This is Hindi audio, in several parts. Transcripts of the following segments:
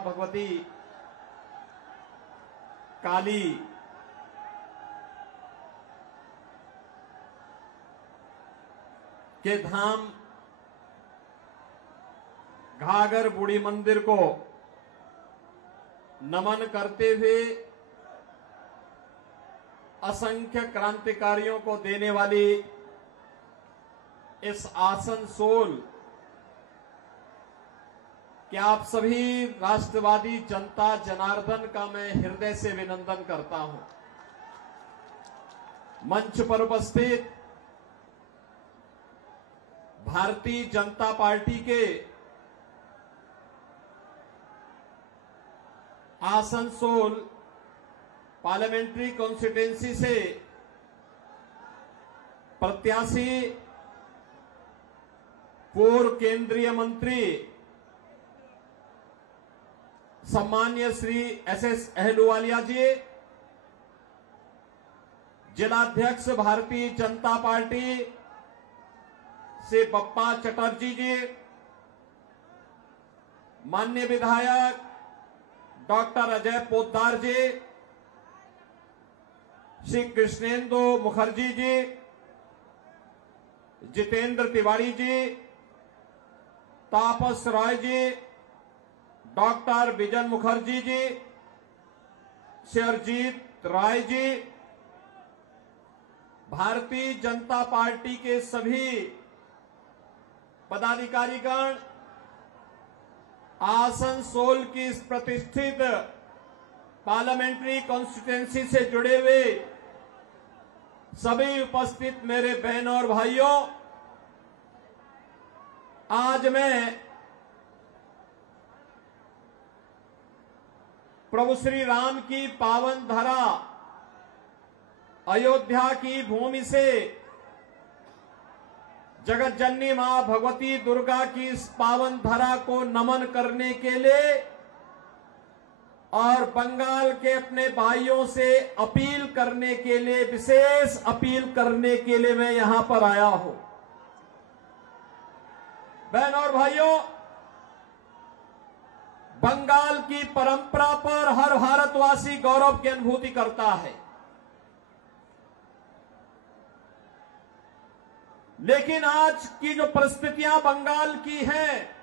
भगवती काली के धाम घाघर बूढ़ी मंदिर को नमन करते हुए असंख्य क्रांतिकारियों को देने वाली इस आसनसोल कि आप सभी राष्ट्रवादी जनता जनार्दन का मैं हृदय से अभिनंदन करता हूं। मंच पर उपस्थित भारतीय जनता पार्टी के आसनसोल पार्लियामेंट्री कॉन्स्टिट्यूंसी से प्रत्याशी पूर्व केंद्रीय मंत्री सम्मान्य श्री एस अहलूवालिया जी, जिलाध्यक्ष भारतीय जनता पार्टी से बप्पा चटर्जी जी, माननीय विधायक डॉक्टर अजय पोद्दार जी, श्री कृष्णेंदु मुखर्जी जी, जितेंद्र तिवारी जी, तापस रॉय जी, डॉक्टर बिजन मुखर्जी जी, शेरजीत राय जी, भारतीय जनता पार्टी के सभी पदाधिकारीगण, आसनसोल की इस प्रतिष्ठित पार्लियामेंट्री कॉन्स्टिट्यूंसी से जुड़े हुए सभी उपस्थित मेरे बहनों और भाइयों, आज मैं प्रभु श्री राम की पावन धरा अयोध्या की भूमि से जगत जननी मां भगवती दुर्गा की इस पावन धरा को नमन करने के लिए और बंगाल के अपने भाइयों से अपील करने के लिए, विशेष अपील करने के लिए मैं यहां पर आया हूं। बहनों और भाइयों, बंगाल की परंपरा पर हर भारतवासी गौरव की अनुभूति करता है, लेकिन आज की जो परिस्थितियां बंगाल की हैं,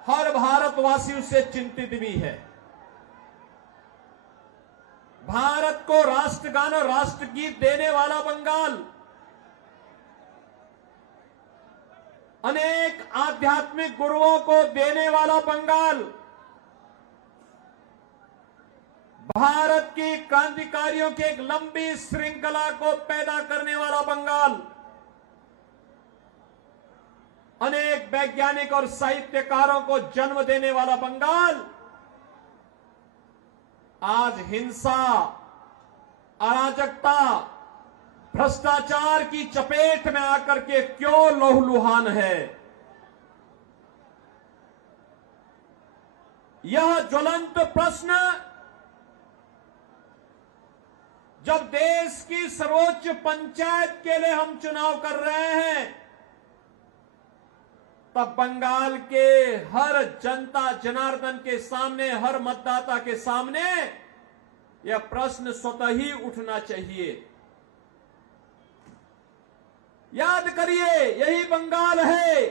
हर भारतवासी उससे चिंतित भी है। भारत को राष्ट्रगान और राष्ट्रगीत देने वाला बंगाल, अनेक आध्यात्मिक गुरुओं को देने वाला बंगाल, भारत की क्रांतिकारियों की एक लंबी श्रृंखला को पैदा करने वाला बंगाल, अनेक वैज्ञानिक और साहित्यकारों को जन्म देने वाला बंगाल आज हिंसा, अराजकता, भ्रष्टाचार की चपेट में आकर के क्यों लहूलुहान है। यह ज्वलंत प्रश्न जब देश की सर्वोच्च पंचायत के लिए हम चुनाव कर रहे हैं, तब बंगाल के हर जनता जनार्दन के सामने, हर मतदाता के सामने यह प्रश्न स्वतः ही उठना चाहिए। याद करिए, यही बंगाल है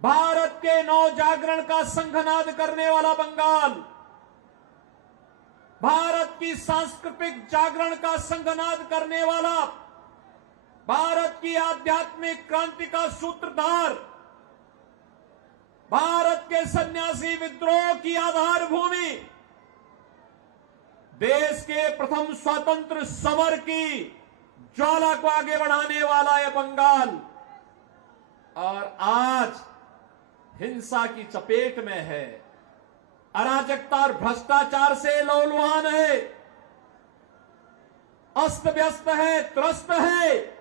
भारत के नव जागरण का शंखनाद करने वाला बंगाल, भारत की सांस्कृतिक जागरण का शंखनाद करने वाला, भारत की आध्यात्मिक क्रांति का सूत्रधार, भारत के सन्यासी विद्रोह की आधार भूमि, देश के प्रथम स्वतंत्र समर की ज्वाला को आगे बढ़ाने वाला है बंगाल, और आज हिंसा की चपेट में है, अराजकता और भ्रष्टाचार से लहूलुहान है, अस्त व्यस्त है, त्रस्त है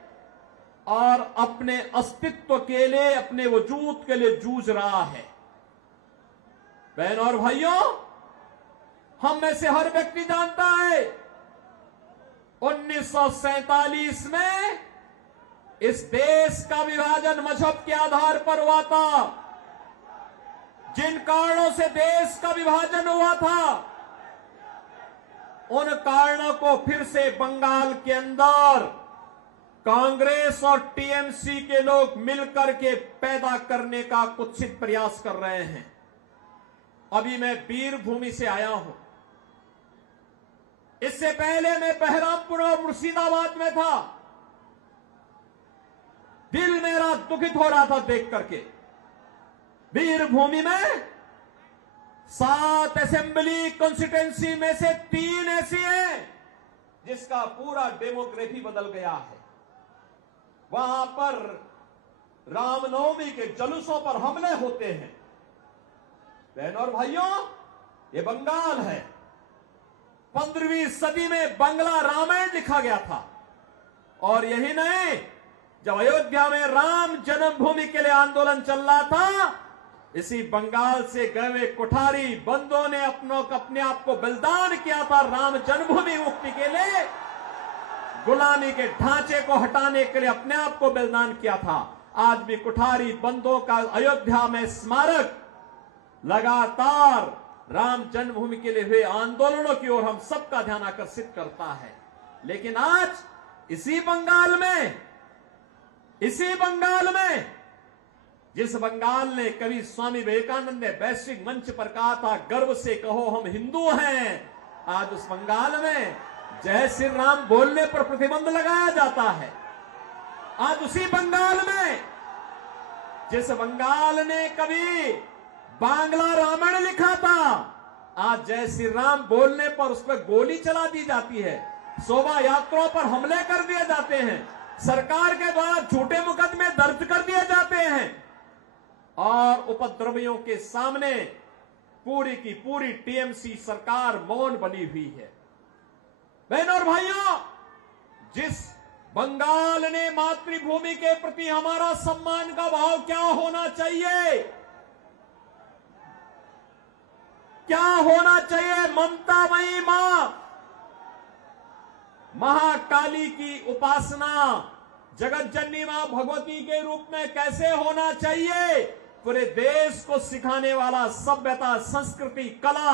और अपने अस्तित्व के लिए, अपने वजूद के लिए जूझ रहा है। बहनों और भाइयों, हम में से हर व्यक्ति जानता है 1947 में इस देश का विभाजन मजहब के आधार पर हुआ था, जिन कारणों से देश का विभाजन हुआ था, उन कारणों को फिर से बंगाल के अंदर कांग्रेस और टीएमसी के लोग मिलकर के पैदा करने का कुत्सित प्रयास कर रहे हैं। अभी मैं वीरभूमि से आया हूं। इससे पहले मैं बहरामपुर और मुर्शिदाबाद में था। दिल मेरा दुखित हो रहा था देख करके। वीरभूमि में 7 असेंबली कॉन्स्टिट्यूंसी में से 3 ऐसी हैं जिसका पूरा डेमोग्राफी बदल गया है। वहां पर रामनवमी के जुलूसों पर हमले होते हैं। बहनों और भाइयों, ये बंगाल है। 15वीं सदी में बंगला रामायण लिखा गया था। और यही नहीं, जब अयोध्या में राम जन्मभूमि के लिए आंदोलन चल रहा था, इसी बंगाल से गए हुए कुठारी बंदों ने अपने आप को बलिदान किया था राम जन्मभूमि मुक्ति के लिए। गुलामी के ढांचे को हटाने के लिए अपने आप को बलिदान किया था। आज भी कुठारी बंदों का अयोध्या में स्मारक लगातार राम जन्मभूमि के लिए हुए आंदोलनों की ओर हम सबका ध्यान आकर्षित करता है। लेकिन आज इसी बंगाल में जिस बंगाल ने कभी स्वामी विवेकानंद ने वैश्विक मंच पर कहा था, गर्व से कहो हम हिंदू हैं, आज उस बंगाल में जय श्री राम बोलने पर प्रतिबंध लगाया जाता है। आज उसी बंगाल में जिस बंगाल ने कभी बांग्ला रामायण लिखा था, आज जय श्री राम बोलने पर उस पर गोली चला दी जाती है, शोभा यात्राओं पर हमले कर दिए जाते हैं, सरकार के द्वारा झूठे मुकदमे दर्ज कर दिए जाते हैं और उपद्रवियों के सामने पूरी की पूरी टीएमसी सरकार मौन बनी हुई है। बहनों और भाइयों, जिस बंगाल ने मातृभूमि के प्रति हमारा सम्मान का भाव क्या होना चाहिए, क्या होना चाहिए, ममतामयी मां महाकाली की उपासना जगत जननी मां भगवती के रूप में कैसे होना चाहिए, पूरे देश को सिखाने वाला सभ्यता, संस्कृति, कला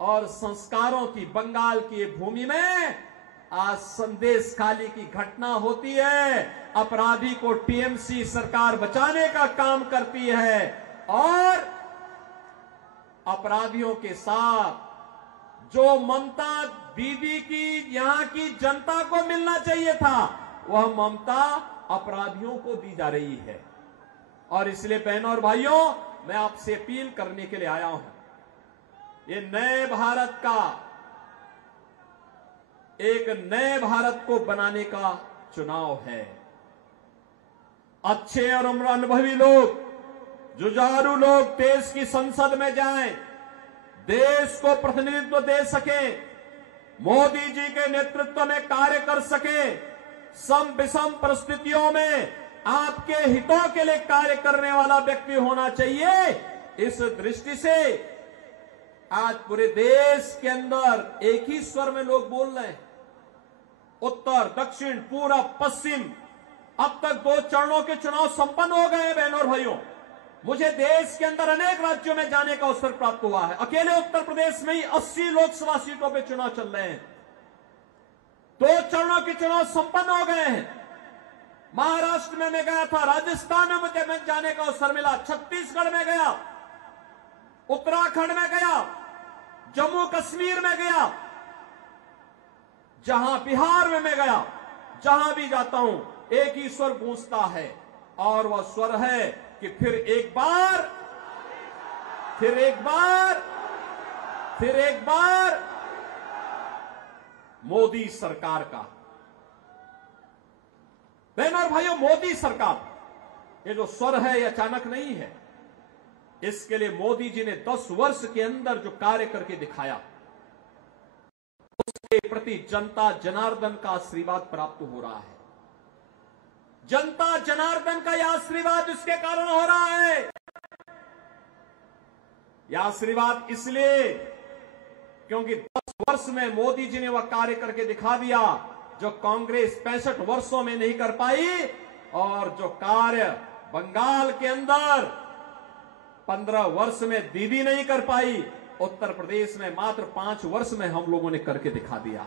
और संस्कारों की बंगाल की भूमि में आज संदेश खाली की घटना होती है। अपराधी को टीएमसी सरकार बचाने का काम करती है और अपराधियों के साथ जो ममता दीदी की यहां की जनता को मिलना चाहिए था, वह ममता अपराधियों को दी जा रही है। और इसलिए बहनों और भाइयों, मैं आपसे अपील करने के लिए आया हूं। ये नए भारत का, एक नए भारत को बनाने का चुनाव है। अच्छे और अनुभवी लोग, जुझारू लोग देश की संसद में जाएं, देश को प्रतिनिधित्व दे सकें, मोदी जी के नेतृत्व में कार्य कर सकें, सम विषम परिस्थितियों में आपके हितों के लिए कार्य करने वाला व्यक्ति होना चाहिए। इस दृष्टि से आज पूरे देश के अंदर एक ही स्वर में लोग बोल रहे हैं। उत्तर, दक्षिण, पूरब, पश्चिम, अब तक 2 चरणों के चुनाव संपन्न हो गए हैं। बहनों और भाइयों, मुझे देश के अंदर अनेक राज्यों में जाने का अवसर प्राप्त हुआ है। अकेले उत्तर प्रदेश में ही 80 लोकसभा सीटों पे चुनाव चल रहे हैं। 2 चरणों के चुनाव संपन्न हो गए हैं। महाराष्ट्र में मैं गया था, राजस्थान में मुझे जाने का अवसर मिला, छत्तीसगढ़ में गया, उत्तराखंड में गया, जम्मू कश्मीर में गया, जहां बिहार में मैं गया, जहां भी जाता हूं एक ही स्वर गूंजता है और वह स्वर है कि फिर एक बार मोदी सरकार का। बहनों और भाइयों, मोदी सरकार, ये जो स्वर है ये अचानक नहीं है। इसके लिए मोदी जी ने 10 वर्ष के अंदर जो कार्य करके दिखाया, उसके प्रति जनता जनार्दन का आशीर्वाद प्राप्त हो रहा है। जनता जनार्दन का यह आशीर्वाद इसके कारण हो रहा है। यह आशीर्वाद इसलिए क्योंकि 10 वर्ष में मोदी जी ने वह कार्य करके दिखा दिया जो कांग्रेस 65 वर्षों में नहीं कर पाई, और जो कार्य बंगाल के अंदर 15 वर्ष में दीदी नहीं कर पाई, उत्तर प्रदेश में मात्र 5 वर्ष में हम लोगों ने करके दिखा दिया।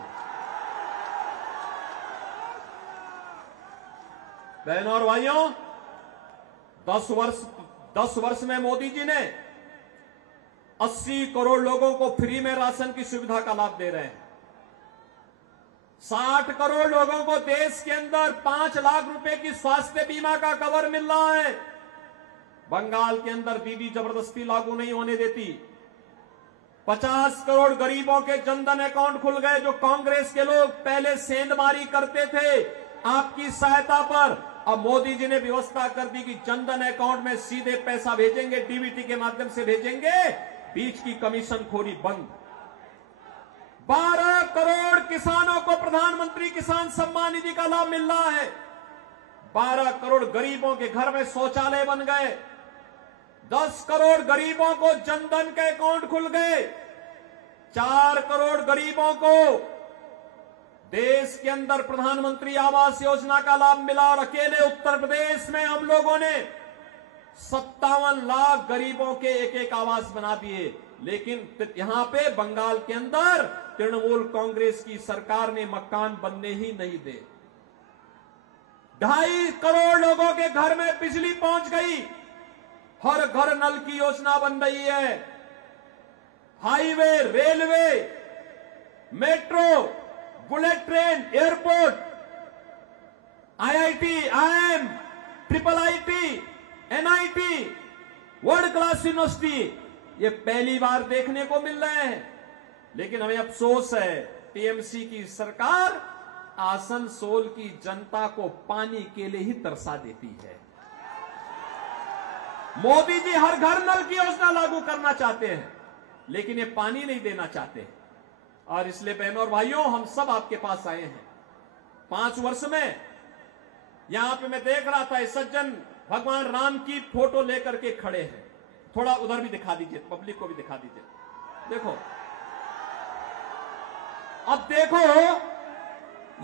बहनों और भाइयों, 10 वर्ष में मोदी जी ने 80 करोड़ लोगों को फ्री में राशन की सुविधा का लाभ दे रहे हैं। 60 करोड़ लोगों को देश के अंदर 5 लाख रुपए की स्वास्थ्य बीमा का कवर मिल रहा है। बंगाल के अंदर दीदी जबरदस्ती लागू नहीं होने देती। 50 करोड़ गरीबों के जनधन अकाउंट खुल गए। जो कांग्रेस के लोग पहले सेंधमारी करते थे आपकी सहायता पर, अब मोदी जी ने व्यवस्था कर दी कि जनधन अकाउंट में सीधे पैसा भेजेंगे, डीबीटी के माध्यम से भेजेंगे, बीच की कमीशन खोरी बंद। 12 करोड़ किसानों को प्रधानमंत्री किसान सम्मान निधि का लाभ मिल रहा है। 12 करोड़ गरीबों के घर में शौचालय बन गए। 10 करोड़ गरीबों को जनधन के अकाउंट खुल गए। 4 करोड़ गरीबों को देश के अंदर प्रधानमंत्री आवास योजना का लाभ मिला। और अकेले उत्तर प्रदेश में हम लोगों ने 57 लाख गरीबों के एक आवास बना दिए। लेकिन यहां पे बंगाल के अंदर तृणमूल कांग्रेस की सरकार ने मकान बनने ही नहीं दे। 2.5 करोड़ लोगों के घर में बिजली पहुंच गई। हर घर नल की योजना बन रही है। Highway, railway, metro, bullet train, airport, IIT, IIM, IIIT, NIT, world class university, ये पहली बार देखने को मिल रहे हैं। लेकिन हमें अफसोस है, टीएमसी की सरकार आसनसोल की जनता को पानी के लिए ही तरसा देती है। मोदी जी हर घर नल की योजना लागू करना चाहते हैं, लेकिन ये पानी नहीं देना चाहते। और इसलिए बहनों और भाइयों, हम सब आपके पास आए हैं। 5 वर्ष में यहां पे मैं देख रहा था, इस सज्जन भगवान राम की फोटो लेकर के खड़े हैं। थोड़ा उधर भी दिखा दीजिए, पब्लिक को भी दिखा दीजिए। देखो, अब देखो,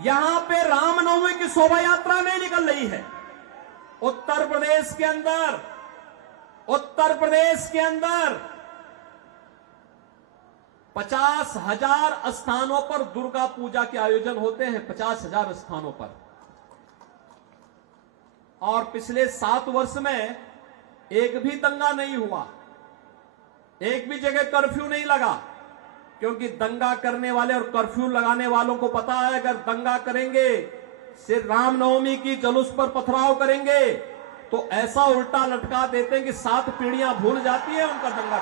यहां पे रामनवमी की शोभा यात्रा नहीं निकल रही है। उत्तर प्रदेश के अंदर 50,000 स्थानों पर दुर्गा पूजा के आयोजन होते हैं। 50,000 स्थानों पर। और पिछले 7 वर्ष में एक भी दंगा नहीं हुआ, एक भी जगह कर्फ्यू नहीं लगा। क्योंकि दंगा करने वाले और कर्फ्यू लगाने वालों को पता है, अगर दंगा करेंगे, सिर्फ रामनवमी की जुलूस पर पथराव करेंगे, तो ऐसा उल्टा लटका देते हैं कि 7 पीढ़ियां भूल जाती है उनका दंगा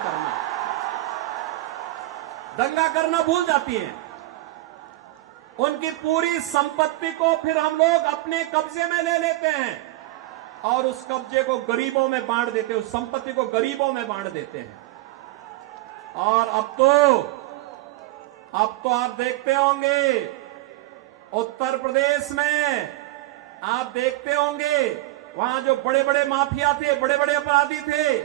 करना भूल जाती हैं। उनकी पूरी संपत्ति को फिर हम लोग अपने कब्जे में ले लेते हैं और उस कब्जे को गरीबों में बांट देते हैं, उस संपत्ति को गरीबों में बांट देते हैं। और अब तो आप देखते होंगे, उत्तर प्रदेश में आप देखते होंगे, वहां जो बड़े बड़े माफिया थे, बड़े बड़े अपराधी थे,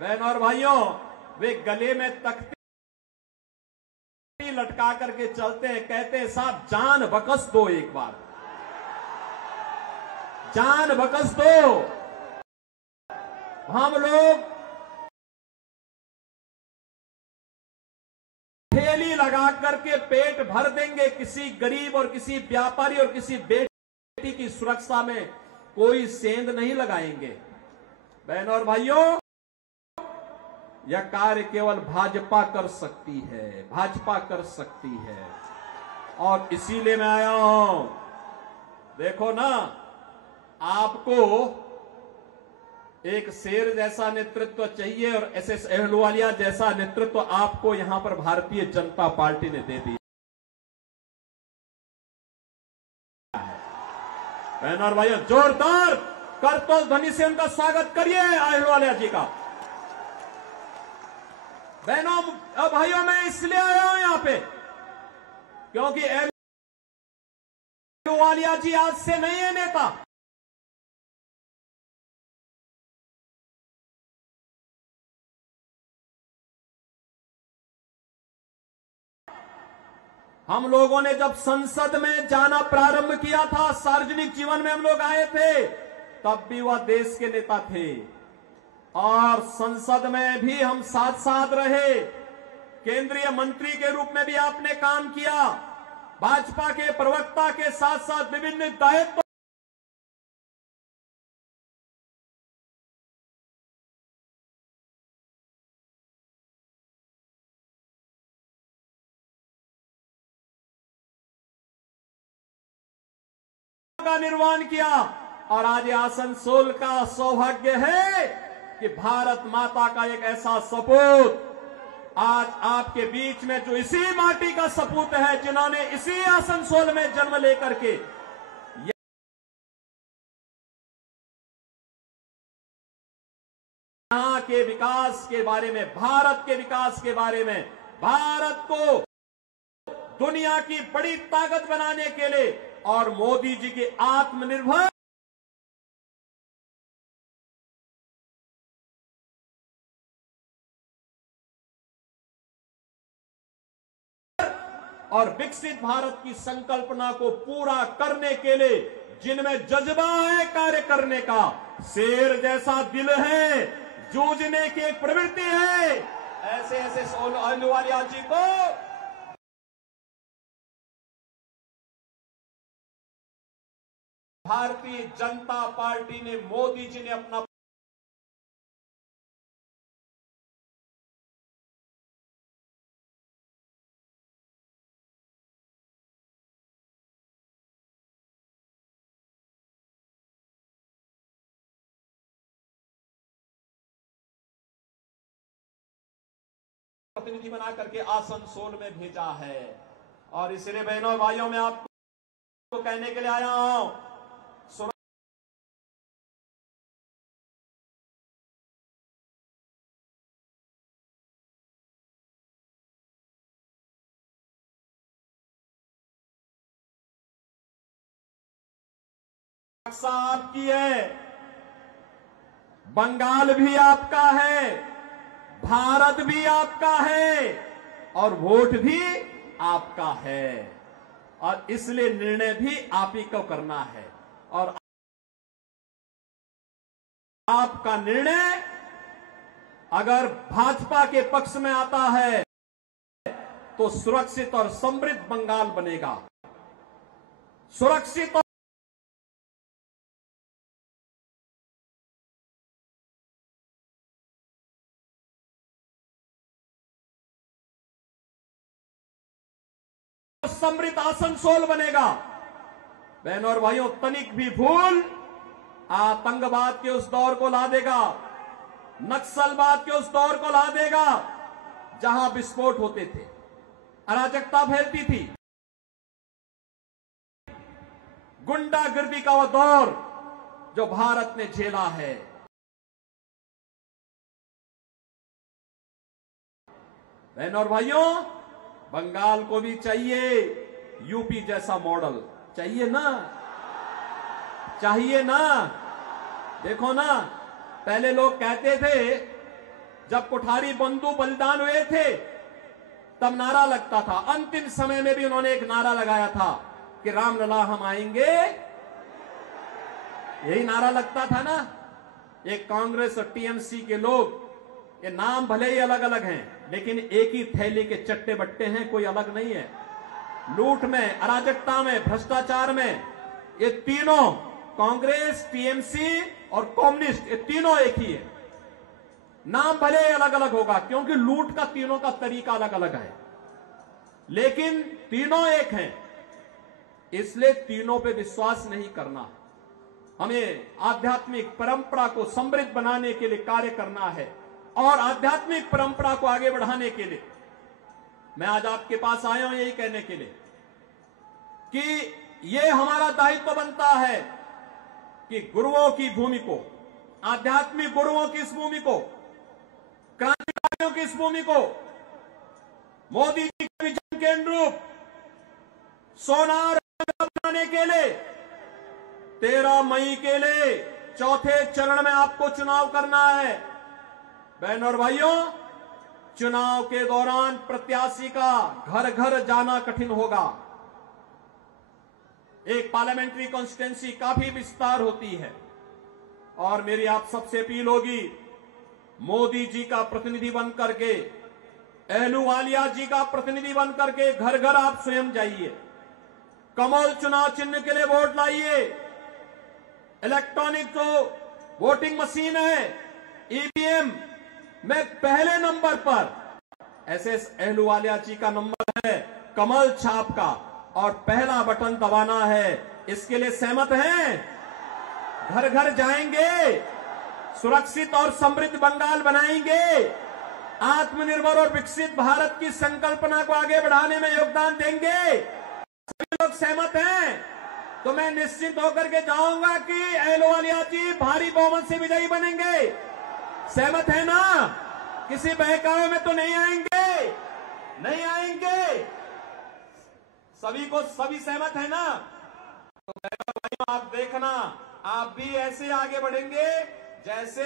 बहनों और भाइयों, वे गले में तख्ती लटका करके चलते हैं। कहते हैं, साहब जान बकस दो, एक बार जान बकस दो। हम लोग ठेली लगा करके पेट भर देंगे। किसी गरीब और किसी व्यापारी और किसी बेटी की सुरक्षा में कोई सेंध नहीं लगाएंगे। बहनों और भाइयों, यह कार्य केवल भाजपा कर सकती है, भाजपा कर सकती है। और इसीलिए मैं आया हूं। देखो ना, आपको एक शेर जैसा नेतृत्व चाहिए और SS अहलुवालिया जैसा नेतृत्व आपको यहां पर भारतीय जनता पार्टी ने दे दिया। बहनों और भाइयों, जोरदार करतोल ध्वनि से उनका स्वागत करिए अहलुवालिया जी का। बहनों और भाइयों, मैं इसलिए आया हूं यहां पे क्योंकि अहलुवालिया जी आज से नहीं है नेता। हम लोगों ने जब संसद में जाना प्रारंभ किया था, सार्वजनिक जीवन में हम लोग आए थे, तब भी वह देश के नेता थे। और संसद में भी हम साथ साथ रहे। केंद्रीय मंत्री के रूप में भी आपने काम किया। भाजपा के प्रवक्ता के साथ साथ विभिन्न दायित्व का निर्वहन किया। और आज आसनसोल का सौभाग्य है कि भारत माता का एक ऐसा सपूत आज आपके बीच में, जो इसी माटी का सपूत है, जिन्होंने इसी आसनसोल में जन्म लेकर के यहां के विकास के बारे में, भारत के विकास के बारे में, भारत को दुनिया की बड़ी ताकत बनाने के लिए और मोदी जी के आत्मनिर्भर और विकसित भारत की संकल्पना को पूरा करने के लिए जिनमें जज्बा है कार्य करने का, शेर जैसा दिल है, जूझने की एक प्रवृत्ति है, ऐसे ऐसे अहलुवालिया जी को भारतीय जनता पार्टी ने, मोदी जी ने अपना प्रतिनिधि बना करके आसनसोल में भेजा है। और इसलिए बहनों भाइयों, मैं आपको कहने के लिए आया हूं, आपकी है, बंगाल भी आपका है, भारत भी आपका है और वोट भी आपका है। और इसलिए निर्णय भी आप ही को करना है। और आपका निर्णय अगर भाजपा के पक्ष में आता है तो सुरक्षित और समृद्ध बंगाल बनेगा, सुरक्षित और समृद्ध आसनसोल बनेगा। बहनों और भाइयों, तनिक भी भूल आतंकवाद के उस दौर को ला देगा, नक्सलवाद के उस दौर को ला देगा जहां विस्फोट होते थे, अराजकता फैलती थी, गुंडागर्दी का वह दौर जो भारत ने झेला है। बहनों और भाइयों, बंगाल को भी चाहिए यूपी जैसा मॉडल, चाहिए ना, चाहिए ना। देखो ना, पहले लोग कहते थे, जब कोठारी बंधु बलिदान हुए थे तब नारा लगता था, अंतिम समय में भी उन्होंने एक नारा लगाया था कि रामलला हम आएंगे, यही नारा लगता था ना। एक कांग्रेस और टीएमसी के लोग, ये नाम भले ही अलग अलग हैं लेकिन एक ही थैली के चट्टे बट्टे हैं, कोई अलग नहीं है। लूट में, अराजकता में, भ्रष्टाचार में, ये तीनों, कांग्रेस, टीएमसी और कम्युनिस्ट, ये तीनों एक ही है। नाम भले अलग अलग होगा क्योंकि लूट का तीनों का तरीका अलग अलग है, लेकिन तीनों एक हैं। इसलिए तीनों पे विश्वास नहीं करना, हमें आध्यात्मिक परंपरा को समृद्ध बनाने के लिए कार्य करना है। और आध्यात्मिक परंपरा को आगे बढ़ाने के लिए मैं आज आपके पास आया हूं यही कहने के लिए कि ये हमारा दायित्व बनता है कि गुरुओं की भूमि को, आध्यात्मिक गुरुओं की इस भूमि को, क्रांतिकारियों की इस भूमि को, मोदी जी के विजन के अनुरूप सोनार बनाने के लिए 13 मई के लिए चौथे चरण में आपको चुनाव करना है। बहनों और भाइयों, चुनाव के दौरान प्रत्याशी का घर घर जाना कठिन होगा। एक पार्लियामेंट्री कॉन्स्टिट्यूएंसी काफी विस्तार होती है और मेरी आप सबसे अपील होगी मोदी जी का प्रतिनिधि बन करके, अहलूवालिया जी का प्रतिनिधि बन करके घर घर आप स्वयं जाइए, कमल चुनाव चिन्ह के लिए वोट लाइए। इलेक्ट्रॉनिक जो वोटिंग मशीन है, ईवीएम में पहले नंबर पर एसएस अहलूवालिया जी का नंबर है, कमल छाप का, और पहला बटन दबाना है। इसके लिए सहमत हैं? घर घर जाएंगे, सुरक्षित और समृद्ध बंगाल बनाएंगे, आत्मनिर्भर और विकसित भारत की संकल्पना को आगे बढ़ाने में योगदान देंगे। सभी लोग सहमत हैं? तो मैं निश्चित होकर के जाऊंगा कि अहलूवालिया जी भारी बहुमत से विजयी बनेंगे। सहमत है ना? किसी बहकावे में तो नहीं आएंगे? नहीं आएंगे? सभी सहमत है ना? तो भाइयों, आप देखना, आप भी ऐसे आगे बढ़ेंगे जैसे